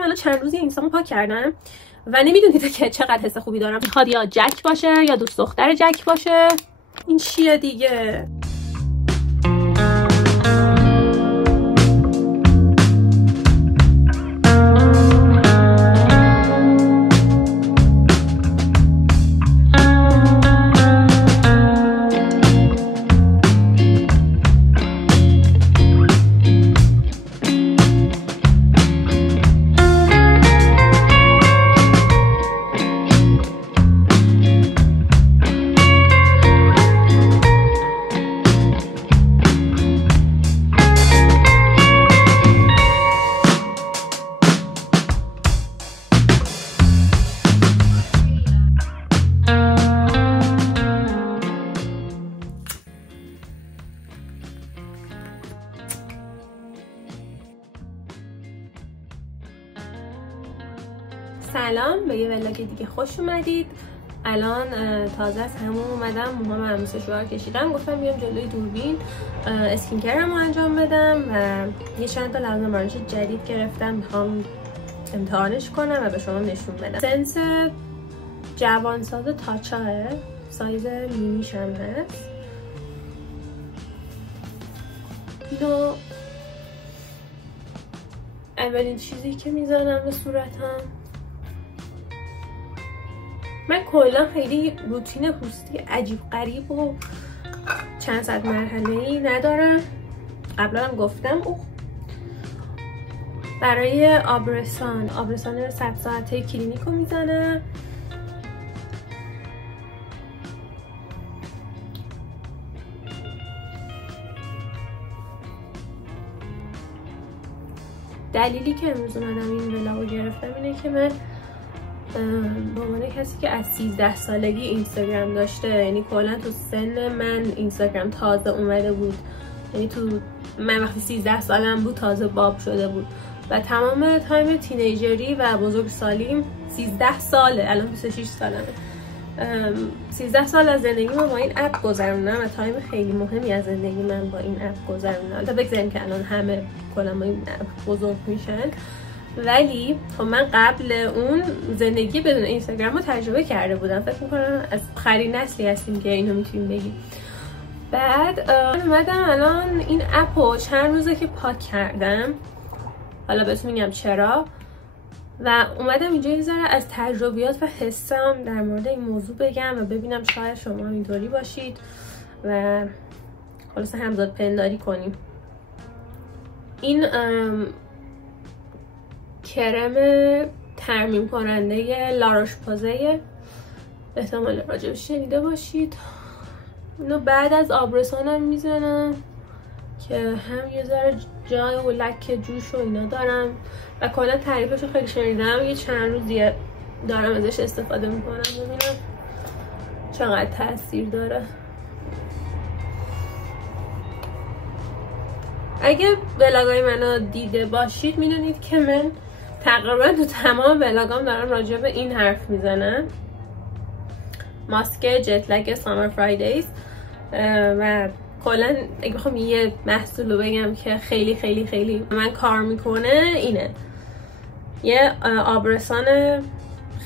من چند روزی اینستامو پاک کردم و نمیدونید که چقدر حس خوبی دارم. میخواد یا جک باشه یا دوست دختر جک باشه. این چیه دیگه؟ سلام، به یه ولاگ دیگه خوش اومدید. الان تازه از همون اومدم، موهام عروس شوهر کشیدم، گفتم بیام جلوی دوربین اسکینکرمو انجام بدم و یه چند تا لوازم مارش جدید گرفتم، میخوام امتحانش کنم و به شما نشون بدم. سنس جوانساز تاچاه، سایز مینیش هم هست. اینو اولین چیزی که میزنم به صورتم. من کلا خیلی روتین پوستی عجیب غریب و چند صد مرحله‌ای ندارم. قبلا هم گفتم برای آبرسان 100 ساعته کلینیکو میزنم. دلیلی که امروز اومدم این ولاگو گرفتم اینه که من به عنوان کسی که از 13 سالگی اینستاگرام داشته، یعنی کلا تو سن من اینستاگرام تازه اومده بود، یعنی من وقتی 13 سالم بود تازه باب شده بود و تمام تایم تینیجری و بزرگسالیم 13 ساله، الان 26 سالمه، 13 سال از زندگی من با این اپ گذروندم و تایم خیلی مهمی از زندگی من با این اپ گذروندم. تا بگذاریم که الان همه کلا با این اپ بزرگ میشن، ولی خب من قبل اون زندگی بدون اینستاگرام رو تجربه کرده بودم. فکر میکنم از آخرین نسلی هستیم که اینو میتونیم بگیم. بعد اومدم الان این اپ رو چند روزه که پاک کردم، حالا بهتون میگم چرا، و اومدم اینجا یه ذره از تجربیات و حسم در مورد این موضوع بگم و ببینم شاید شما اینطوری باشید و خلاص همزاد پنداری کنیم. این کرم ترمیم کننده لاروش پوزه، احتمال راجبش شنیده باشید. اینو بعد از آبرسانم میزنم که هم یه ذره جای و لک جوش و اینا دارم و کلا تعریفش رو خیلی شنیدم. یه چند روزیه دارم ازش استفاده میکنم، ببینم چقدر تاثیر داره. اگه ولاگای منو دیده باشید میدونید که من تقریبا تو تمام ولاگام دارم راجع به این حرف میزنم، ماسک جت لگ سامر فرایدیز. و کلا اگه بخوام یه محصول رو بگم که خیلی خیلی خیلی من کار میکنه، اینه یه آبرسان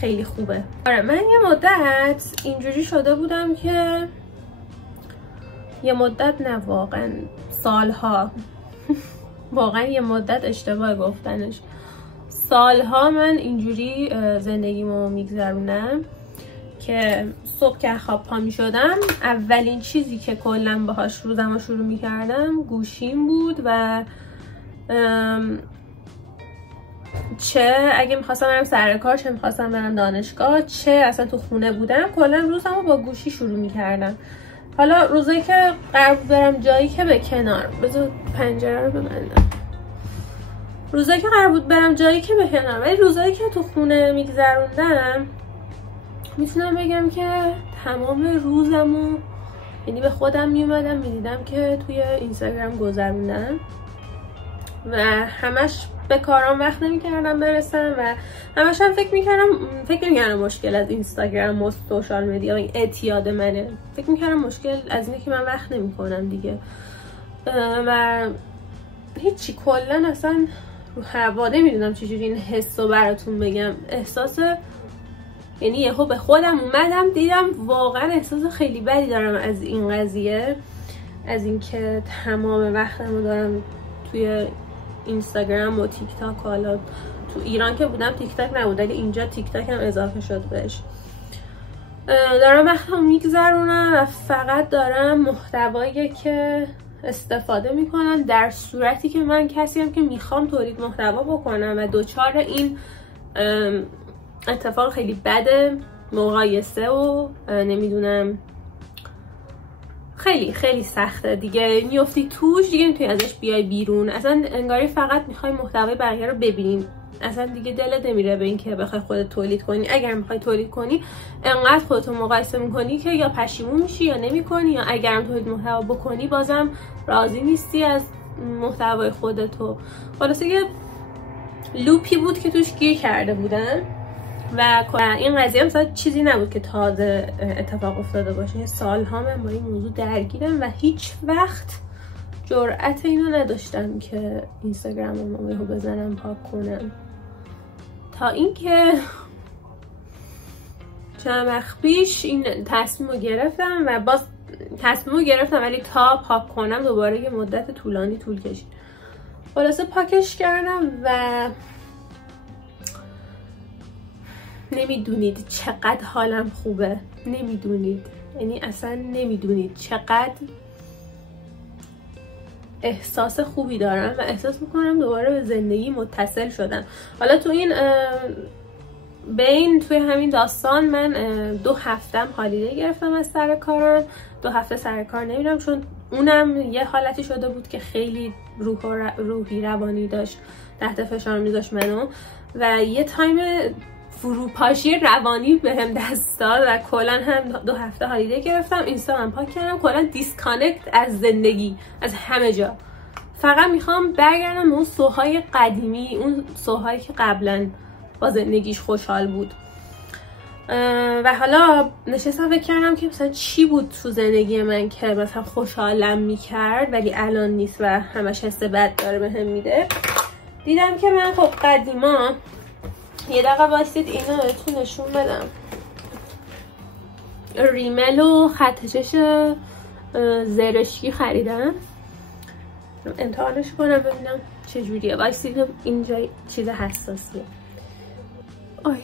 خیلی خوبه. آره، من یه مدت اینجوری شده بودم که یه مدت، نه واقعا سالها واقعا یه مدت اشتباه گفتنش، سالها من اینجوری زندگیمو میگذروندم که صبح که خواب پا میشدم اولین چیزی که کلا باهاش روزمو شروع میکردم گوشیم بود و چه اگه میخواستم برم سر کار، چه میخواستم برم دانشگاه، چه اصلا تو خونه بودم، کلا روزمو با گوشی شروع میکردم. حالا روزایی که قرار برم جایی که به کنار، بذار پنجره رو ببندم، روزایی که قرار بود برم جایی که به کنار، ولی روزایی که تو خونه میگذروندم میتونم بگم که تمام روزمو، یعنی به خودم میومدم میدیدم که توی اینستاگرام گذروندم و همش به کارام وقت نمیکردم برسم و همش هم فکر میکردم مشکل از اینستاگرام و سوشال مدیا این اعتیاد منه. فکر میکردم مشکل از اینه که من وقت نمیکنم دیگه و هیچی، کلا اصلا رو هوا. نمیدونم چجوری این حس رو براتون بگم. احساس، یعنی یهو به خودم اومدم دیدم واقعا احساس خیلی بدی دارم از این قضیه، از اینکه تمام وقتمو دارم توی اینستاگرام و تیک تاک. حالا تو ایران که بودم تیک تاک نبود، ولی اینجا تیک تاک هم اضافه شد بهش. دارم وقتمو میگذرونم و فقط دارم محتوایی که استفاده میکنم در صورتی که من کسیم که میخوام تولید محتوا بکنم و دوچار این اتفاق خیلی بده، مقایسه و نمیدونم خیلی خیلی سخته دیگه، میافتی توش دیگه نمیتونی ازش بیای بیرون. اصلا انگاری فقط میخوای محتوای بقیه رو ببینین، اصلا دیگه دلت نمیره به این که بخوای خودت تولید کنی. اگر میخوای تولید کنی انقدر خودتو مقایسه میکنی که یا پشیمون میشی یا نمیکنی، یا اگرم تولید محتوا بکنی بازم راضی نیستی از محتوای خودتو. خلاصه یه لوپی بود که توش گیر کرده بودن و این قضیه هم مثلا چیزی نبود که تازه اتفاق افتاده باشه. سالها من با این موضوع درگیرم و هیچ وقت جرأت اینو نداشتم که اینستاگرامم رو بزنم پاک کنم، تا اینکه چند وقت پیش این تصمیم رو گرفتم و باز تصمیم رو گرفتم ولی تا پاک کنم دوباره یه مدت طولانی طول کشید. خلاصه پاکش کردم و نمیدونید چقدر حالم خوبه، نمیدونید، یعنی اصلا نمیدونید چقدر احساس خوبی دارم و احساس میکنم دوباره به زندگی متصل شدم. حالا تو این توی همین داستان من 2 هفتم هالیده گرفتم از سر کارم. 2 هفته سر کار نمیرم چون اونم یه حالتی شده بود که خیلی روحی روانی داشت تحت فشار میذاشت منو و یه تایم فروپاشی روانی بهم دست داد و کلا هم 2 هفته هالیده گرفتم. اینستاگرام پاک کردم، کلا دیسکانکت از زندگی، از همه جا. فقط میخوام برگردم به اون سوهای قدیمی، اون سوهایی که قبلا با زندگیش خوشحال بود. و حالا نشستم فکر کردم که مثلا چی بود تو زندگی من که مثلا خوشحالم میکرد ولی الان نیست و همش حس بد داره بهم میده. دیدم که من خب قدیما، یه دقیقه واسید اینو بهتون نشون بدم، ریمل و خطکش زرشکی خریدم. امتحانش کنم ببینم چجوریه. واسید اینجا چیز حساسیه. آی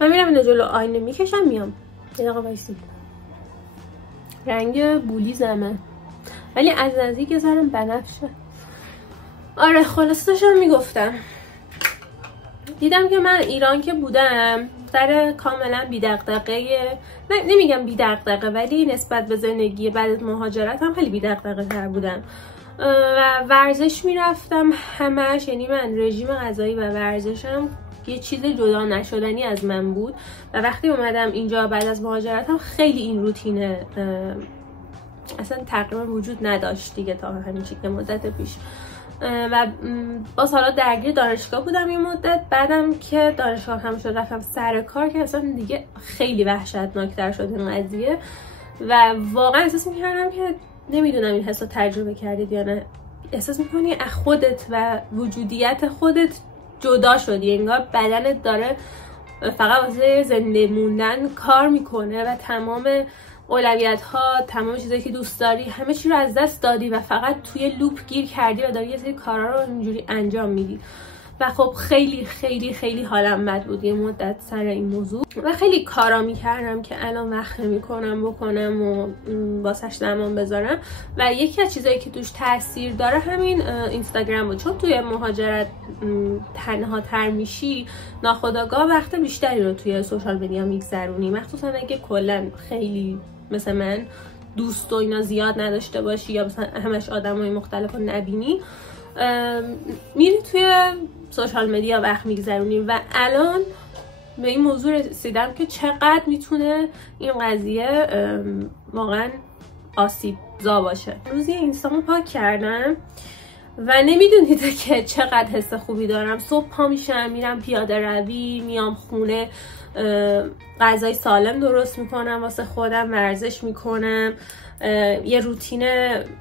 من میرم اینو جلو آینه میکشم میام. یه دقیقه واسید. رنگ بولی زمه ولی از نزدیک یه ذره بنفشه. آره خلاصه داشتم میگفتم، دیدم که من ایران که بودم سر کاملا بی‌دغدغه، نمیگم بی‌دغدغه ولی نسبت به زندگی بعد از مهاجرت هم خیلی بی‌دغدغه تر بودم و ورزش میرفتم همش. یعنی من رژیم غذایی و ورزشم یه چیز جدا نشدنی از من بود و وقتی اومدم اینجا بعد از مهاجرتم خیلی این روتین اصلا تقریبا وجود نداشت دیگه تا همین چیز مدت پیش. و باز حالا درگیر دانشگاه بودم یه مدت، بعدم که دانشگاه هم شد رفتم سر کار که اصلا دیگه خیلی وحشتناکتر شد این قضیه و واقعا احساس میکردم که نمیدونم این حس رو تجربه کردید یا نه، احساس میکنی از خودت و وجودیت خودت جدا شدی، انگار بدنت داره فقط واسه زنده موندن کار میکنه و تمام اولویت ها، تمام چیزایی که دوست داری همه چی رو از دست دادی و فقط توی لوپ گیر کردی و داری یه سری کارا رو اینجوری انجام میدی و خب خیلی خیلی خیلی حالم بد بود یه مدت سر این موضوع و خیلی کارا میکردم که الان وقت نمیکنم بکنم و واسش زمان بذارم و یکی از چیزایی که توش تاثیر داره همین اینستاگرام بود، چون توی مهاجرت تنها تر میشی ناخودآگاه وقت بیشتری رو توی سوشال مدیا میگذرونی، مخصوصا اگه کلا خیلی مثل من دوست و اینا زیاد نداشته باشی یا مثلا همش آدمای مختلف رو نبینی، میری توی سوشال مدیا وقت میگذرونی و الان به این موضوع رسیدم که چقدر میتونه این قضیه واقعا آسیب زا باشه. روزی اینستامو پاک کردم و نمیدونید که چقدر حس خوبی دارم. صبح پا میشم میرم پیاده روی، میام خونه غذای سالم درست میکنم واسه خودم، ورزش میکنم، یه روتین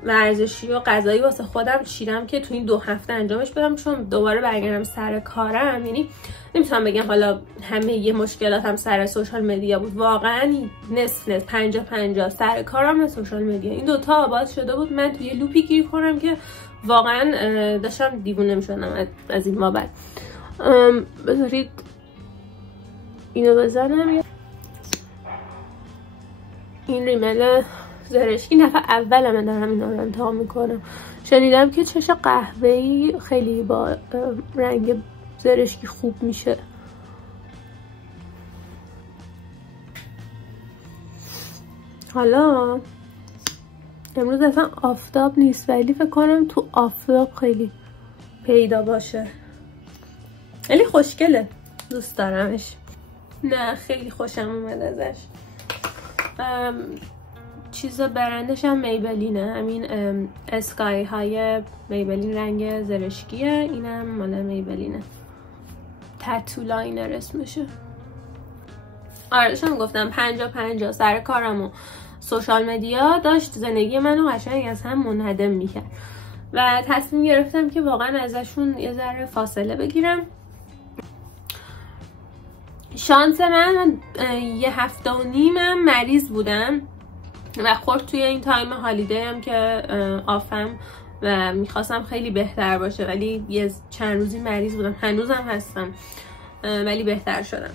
ورزشی و غذایی واسه خودم چیدم که تو این 2 هفته انجامش بدم، چون دوباره برگردم سر کارم. یعنی نمیتونم بگم حالا همه یه مشکلاتم سر سوشال مدیا بود، واقعا نصف 50-50 سر کارم و سوشال مدیا، این دوتا آباد شده بود من توی لوپی گیر کنم که واقعا داشتم دیوونه میشدم از این بابت. بذارید اینو بزنم. این ریمل زرشکی نفع اولمه دارم اینا رو امتحان میکنم. شنیدم که چش قهوه‌ای خیلی با رنگ زرشکی خوب میشه. حالا امروز اصلا آفتاب نیست ولی فکر کنم تو آفتاب خیلی پیدا باشه. خیلی خوشگله، دوست دارمش. نه خیلی خوشم اومد ازش. چیز برندش هم میبلینه، همین اسکای های میبلین رنگ زرشکیه، اینم مال میبلینه، تتو لاینر اسمشه. آره داشتم گفتم 50-50 سر کارم و سوشال مدیا داشت زندگی منو قشنگ از هم منهدم میکرد و تصمیم گرفتم که واقعا ازشون یه ذره فاصله بگیرم. شانس من 1.5 هفته مریض بودم و خورد توی این تایم هالیدی هم که آفم و میخواستم خیلی بهتر باشه، ولی یه چند روزی مریض بودم، هنوزم هستم ولی بهتر شدم.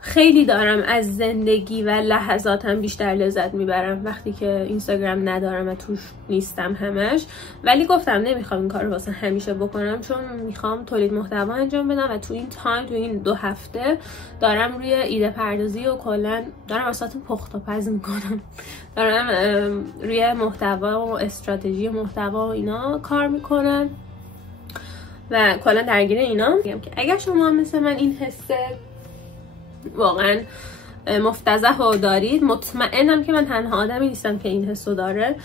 خیلی دارم از زندگی و لحظاتم بیشتر لذت میبرم وقتی که اینستاگرام ندارم و توش نیستم همش، ولی گفتم نمیخوام این کار رو واسه همیشه بکنم، چون میخوام تولید محتوا انجام بدم و تو این 2 هفته دارم روی ایده پردازی و کلا دارم واسهتون پخت و پز میکنم، دارم روی محتوا و استراتژی محتوا و اینا کار میکنم و کلا درگیر اینا. میگم که اگر شما مثل من این حسه واقعا مفتضح و دارید، مطمئنم که من تنها آدمی نیستم که این حسو داره،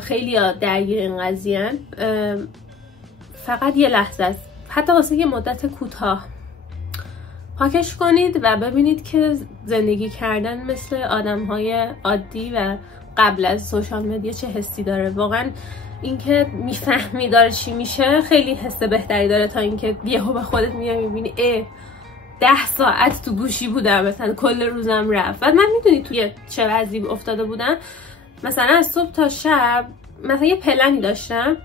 خیلی درگیر این قضیه‌ان. فقط یه لحظه است، حتی واسه یه مدت کوتاه پاکش کنید و ببینید که زندگی کردن مثل آدم‌های عادی و قبل از سوشال مدیا چه حسی داره. واقعا اینکه میفهمی داره چی میشه خیلی حس بهتری داره تا اینکه یهو به خودت میای میبینی 10 ساعت تو گوشی بودم، مثلا کل روزم رفت. بعد من میدونی توی چه وضعی افتاده بودم، مثلا از صبح تا شب مثلا یه پلنی داشتم،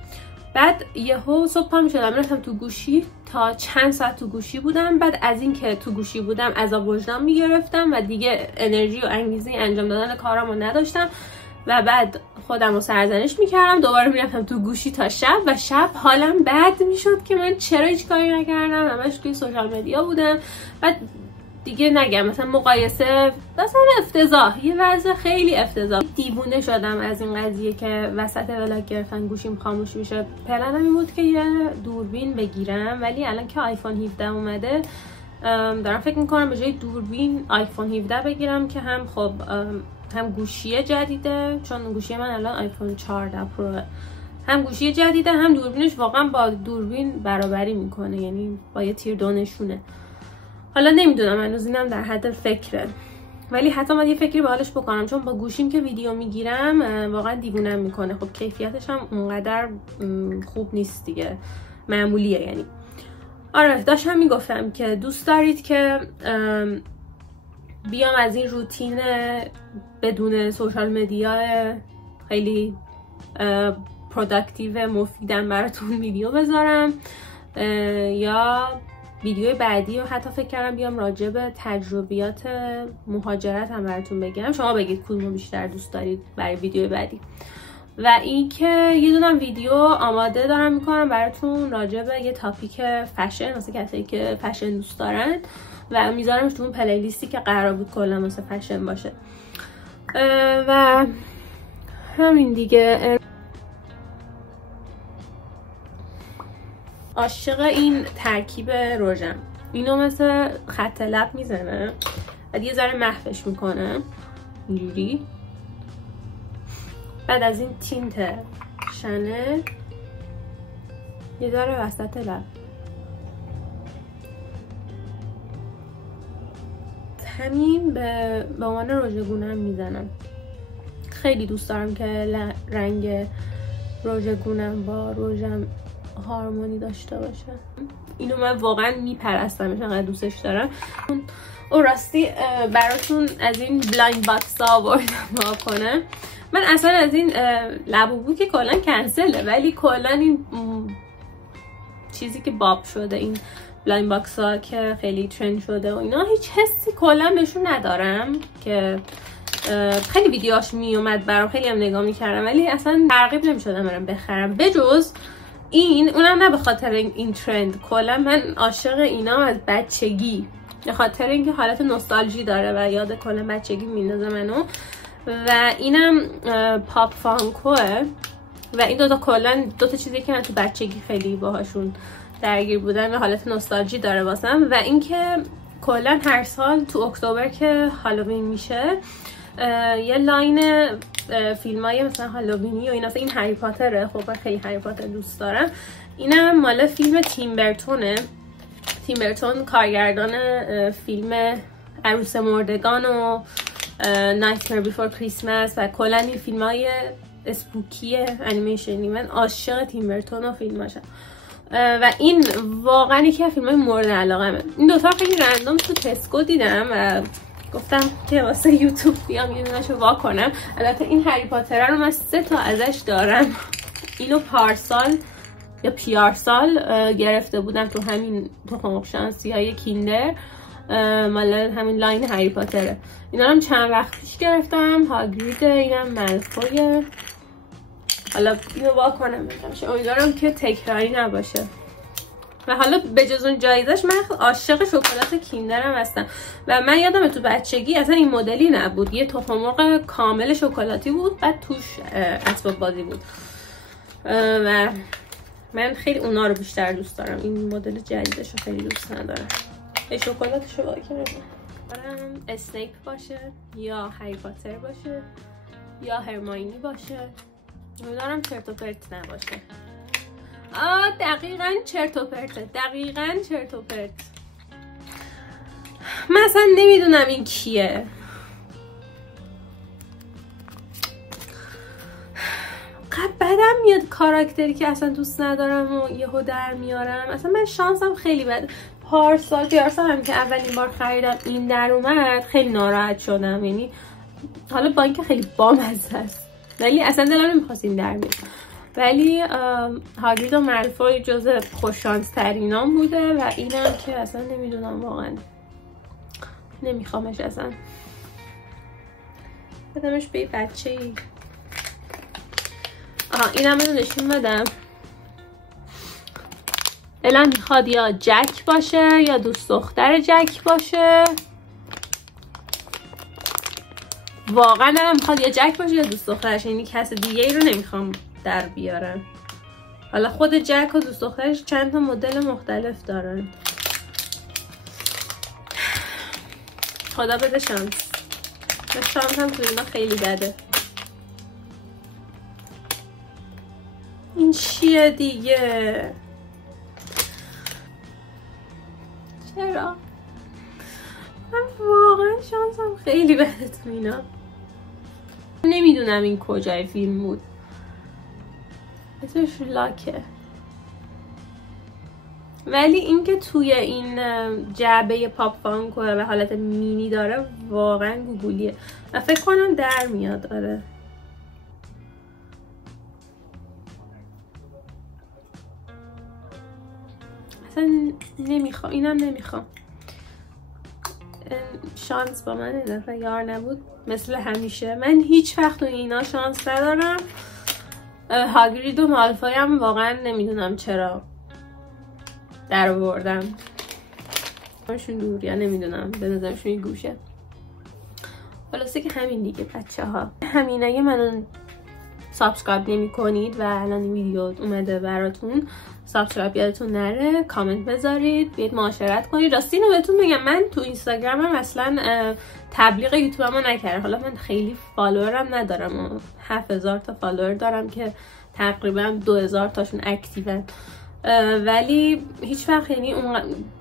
بعد یهو صبح پا میشدم رفتم تو گوشی تا چند ساعت تو گوشی بودم، بعد از این که تو گوشی بودم عذاب وجدان میگرفتم و دیگه انرژی و انگیزه انجام دادن کارامو نداشتم و بعد خودم رو سرزنش میکردم، دوباره میرفتم تو گوشی تا شب و شب حالم بد میشد که من چرا هیچ کاری نکردم، همش توی سوشال مدیا بودم. بعد دیگه نگم مثلا مقایسه مثلا افتضاح، یه وضع خیلی افتضاح. دیوونه شدم از این قضیه که وسط ولاگ گرفتن گوشیم خاموش میشه. پلنم این بود که یه دوربین بگیرم، ولی الان که آیفون 17 اومده دارم فکر میکنم به جای دوربین آیفون 17 بگیرم که هم خب هم گوشی جدیده، چون گوشی من الان آیفون 14 پرو، هم گوشی جدیده هم دوربینش واقعا با دوربین برابری میکنه، یعنی با یه تیر 2 نشونه. حالا نمیدونم هنوز، اینم در حد فکره، ولی حتی من یه فکری به حالش بکنم، چون با گوشیم که ویدیو میگیرم واقعا دیوونم میکنه. خب کیفیتش هم اونقدر خوب نیست دیگه، معمولیه یعنی. آره داشتم میگفتم که دوست دارید که بیام از این روتین بدون سوشال مدیا خیلی پروداکتیو مفیدم براتون ویدیو بذارم، یا ویدیو بعدی و حتی فکر کردم بیام راجع به تجربیات مهاجرت هم براتون بگم، شما بگید کدومو بیشتر دوست دارید برای ویدیو بعدی. و اینکه یه دونم ویدیو آماده دارم میکنم براتون راجع به یه تاپیک فشن، واسه کسایی که فشن دوست دارن و میذارمش تو اون پلیلیستی که قرار بود کلا واسه فشن باشه. و همین دیگه. عاشق این ترکیب رژم، اینو مثل خط لب میزنه بعد یه ذره محوش میکنه اینجوری، بعد از این تینت شنل یه ذره وسط لب، همین به عنوان رژ گونه هم میزنم. خیلی دوست دارم که رنگ رژ گونم با رژم هارمونی داشته باشه. اینو من واقعا میپرستمش، انقدر دوستش دارم. او راستی براتون از این بلایند باکس ها آوردم کنم. من اصلا از این لبوبو که کلا کنسله، ولی کلا این چیزی که باب شده، این بلایند باکس ها که خیلی ترند شده و اینا، هیچ حسی کلا بهشون ندارم که خیلی ویدیوهاش میومد برام، خیلی هم نگاه میکردم ولی اصلا ترغیب نمیشدم برم بخرم، بجز این، اونم نه به خاطر این ترند. کلا من عاشق اینا از بچگی، به خاطر اینکه حالت نوستالژی داره و یاد کلا بچگی میندازه منو. و اینم پاپ فانکوه و این دوتا کلا دوتا چیزی که من تو بچگی خیلی باهاشون درگیر بودم و حالت نوستالژی داره واسم. و اینکه کلا هر سال تو اکتبر که هالووین میشه یه لاین فیلمای مثلا هالووینی و اینا، این هری پاتره. خب من خیلی هری پاتر دوست دارم. اینم مال فیلم تیم برتونه. تیم برتون کارگردان فیلم عروس مردگان و نایتمر بیفور کریسمس و کلا این فیلمای اسپوکی انیمیشنی. من عاشق تیم برتون و فیلماشم و این واقعا یکی از فیلمای مورد علاقمه. این دوتا خیلی رندوم تو تسکو دیدم و گفتم که واسه یوتیوب بیام یه دونه‌شو وا کنم. البته این هری پاتر رو من 3 تا ازش دارم. اینو پارسال یا پیارسال گرفته بودم تو همین تخم شانسی های کیندر، مال همین لاین هری پاتره. اینا هم چند وقت پیش گرفتم. هاگرید، اینم مالفویه. حالا اینو وا کنم بگم، امیدوارم که تکراری نباشه. و حالا به جز اون جایزش من عاشق شکلات کیندرم هستم و من یادمه تو بچگی اصلا این مدلی نبود، یه تخم مرغ کامل شکلاتی بود بعد توش اسباب بازی بود و من خیلی اونا رو بیشتر دوست دارم. این مدل جدیدش رو خیلی دوست ندارم. شکلاتش رو واکنم اسنیپ باشه یا هری پاتر باشه یا هرماینی باشه. امیدوارم چرت و پرت نباشه. دقیقاً چرت و پرته، دقیقاً چرت و پرت. من اصلا نمیدونم این کیه. بدم میاد کاراکتری که اصلا دوست ندارم و یهو در میارم. اصلا من شانسم خیلی بد. پارسال هم که اولین بار خریدم این در اومد خیلی ناراحت شدم. یعنی حالا با اینکه خیلی بامزه است ولی اصلا دلم نمیخواست این در بیاد. ولی هاگرید و مالفوی جزو خوششانس ترینام بوده و اینم که اصلا نمیدونم، واقعا نمیخوامش اصلا. بدمش به بچه ای. اینم رو نشون بدم. الان میخواد یا جک باشه یا دوست دختر جک باشه. واقعا دارم میخواد یا جک باشه یا دوست دخترش، یعنی کس دیگه ای رو نمیخوام در بیارم. حالا خود جک و دوست دخترش چند تا مدل مختلف دارن. خدا بده شانس. شانس هم تو اینا خیلی بده. این چیه دیگه؟ چرا؟ من واقعا شانسم خیلی بده تو اینا. نمیدونم این کجای فیلم بود. اسمش لاکه. ولی اینکه توی این جعبه پاپ فانکو و حالت مینی داره واقعا گوگولیه و فکر کنم در میاد. آره اصلا نمیخوام، اینم نمیخوام. شانس با من دفعه یار نبود مثل همیشه. من هیچ وقت تو اینا شانس ندارم. هاگرید و مالفوی هم واقعا نمیدونم چرا در آوردم. همشون دور یا نمیدونم، به نظرشون این گوشه. خلاصه که همین دیگه بچه ها. همین. اگه منو سابسکرایب نمی کنید و الان این ویدیو اومده براتون، سابسکرایب یادتون نره، کامنت بذارید، بیاید معاشرت کنید. راستی اینو بهتون بگم، من تو اینستاگرامم اصلا تبلیغ یوتیوبمو نکردم. حالا من خیلی فالوورم ندارم، 7000 تا فالوور دارم که تقریبا 2000 تاشون اکتیون. ولی هیچ وقت یعنی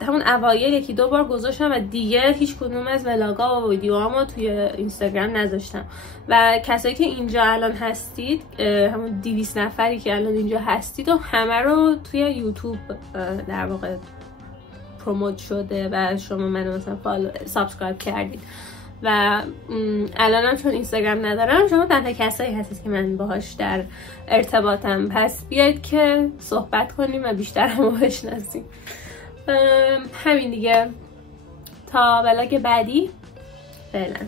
همون اوایل یکی دو بار گذاشتم و دیگه هیچ کدوم از ولاگا و ویدیوهامو توی اینستاگرام نذاشتم. و کسایی که اینجا الان هستید، همون 200 نفری که الان اینجا هستید و همه رو توی یوتیوب در واقع پروموت شده و شما منو مثلا سابسکرایب کردید و الانم چون اینستاگرام ندارم شما تنها کسایی هستید که من باهاش در ارتباطم. پس بیاید که صحبت کنیم و بیشتر همو بشناسیم. همین دیگه، تا ولاگ بعدی، فعلا.